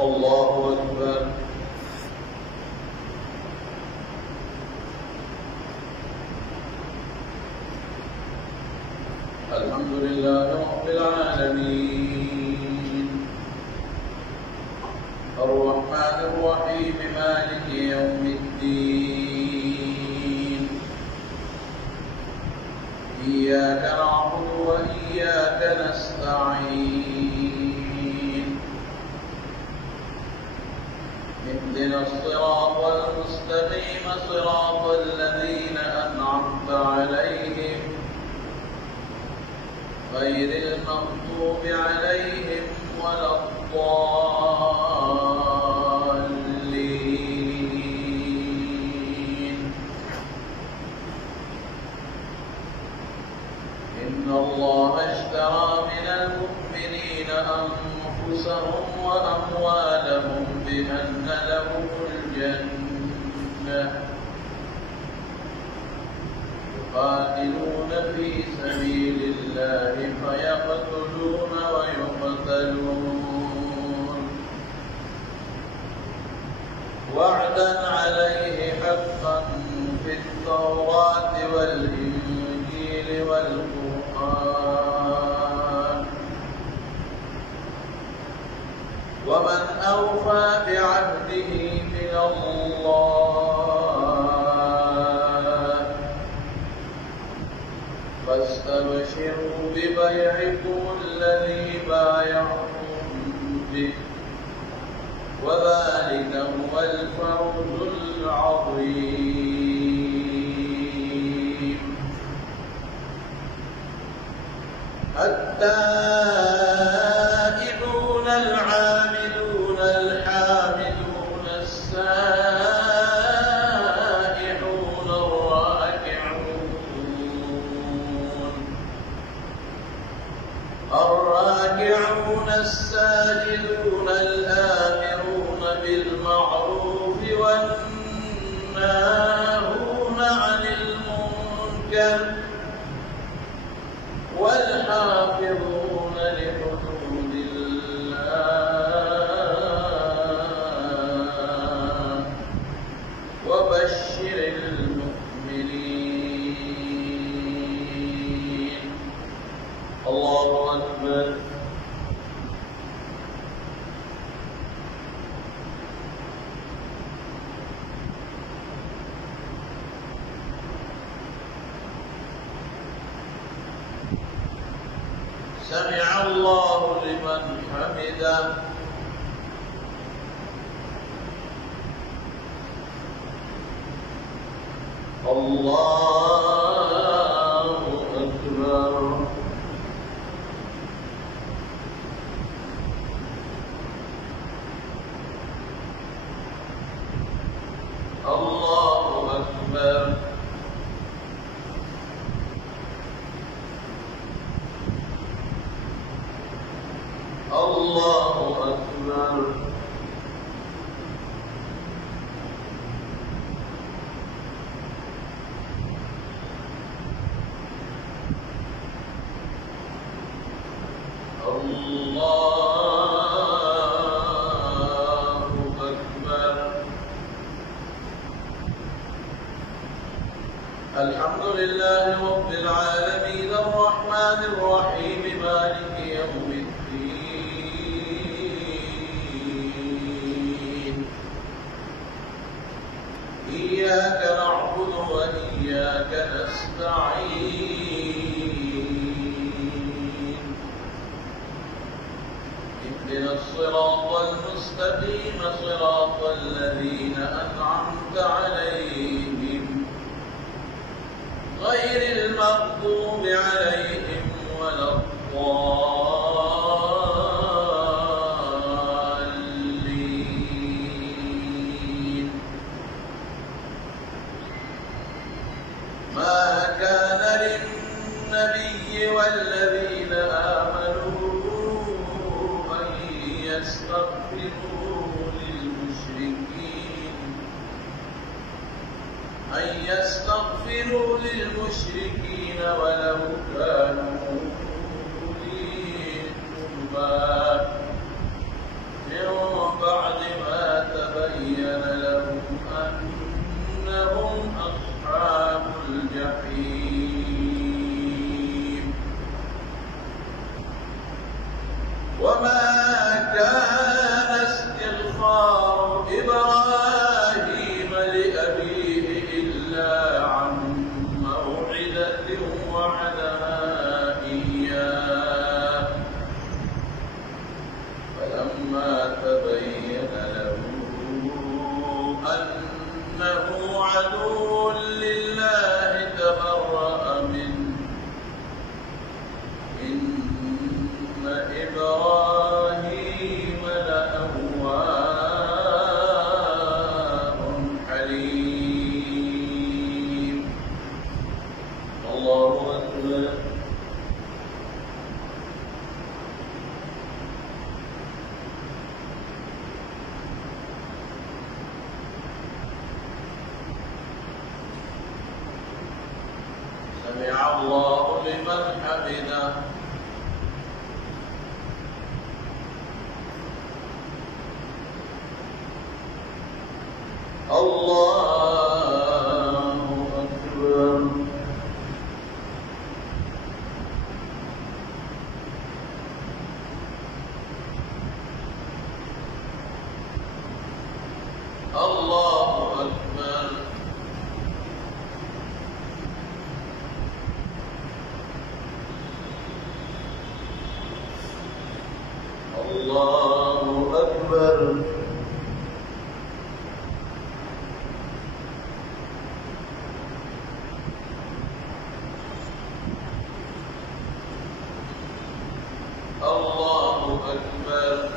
الله أكبر. الحمد لله رب العالمين الرحمن الرحيم مالك يوم الدين إياك نعبد وإياك نستعين اهدنا الصراط المستقيم صراط الذين أنعمت عليهم غير المغضوب عليهم ولا الضالين. إن الله اشترى من المؤمنين أنفسهم وأموالهم بأن لهم الجنة يقاتلون في سبيل الله فيقتلون ويقتلون وعدا عليه حقا في التوراة والإنجيل والقرآن ومن أوفى بعهده من الله فاستبشروا ببيعكم الذي بايعتم به وذلك هو الفوز العظيم. التائبون العابدون الحامدون السائحون الراكعون الساجدون الآمرون بالمعروف والناهون عن المنكر والحافظون لحدود الله وبشر المؤمنين. الله أكبر. سمع الله لمن حمده. الله أكبر. الله أكبر. الله أكبر. الله أكبر. الحمد لله رب العالمين الرحمن الرحيم مالك يوم الدين إياك نعبد وإياك نستعين اهدنا الصراط المستقيم صراط الذين أنعمت عليهم غير المغضوب عليهم ولا الضالين. يستغفروا للمشركين ولو كانوا أولي قربى من بعد ما تبين لهم أنهم أصحاب الجحيم وما كان استغفار إبراهيم لأبيه إلا عن موعدة وعدها إياه فلما تبين له أنه عدو لله تبرأ منه إن إبراهيم لأواه حليم. الله أكبر. سمع الله لمن حمده. الله أكبر. الله أكبر. الله أكبر. الله أكبر.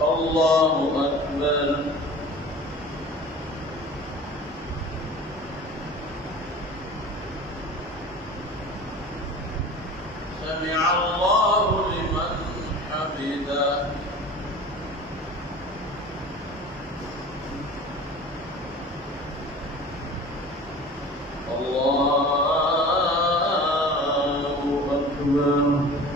الله أكبر. سمع الله لمن حمده. الله أكبر.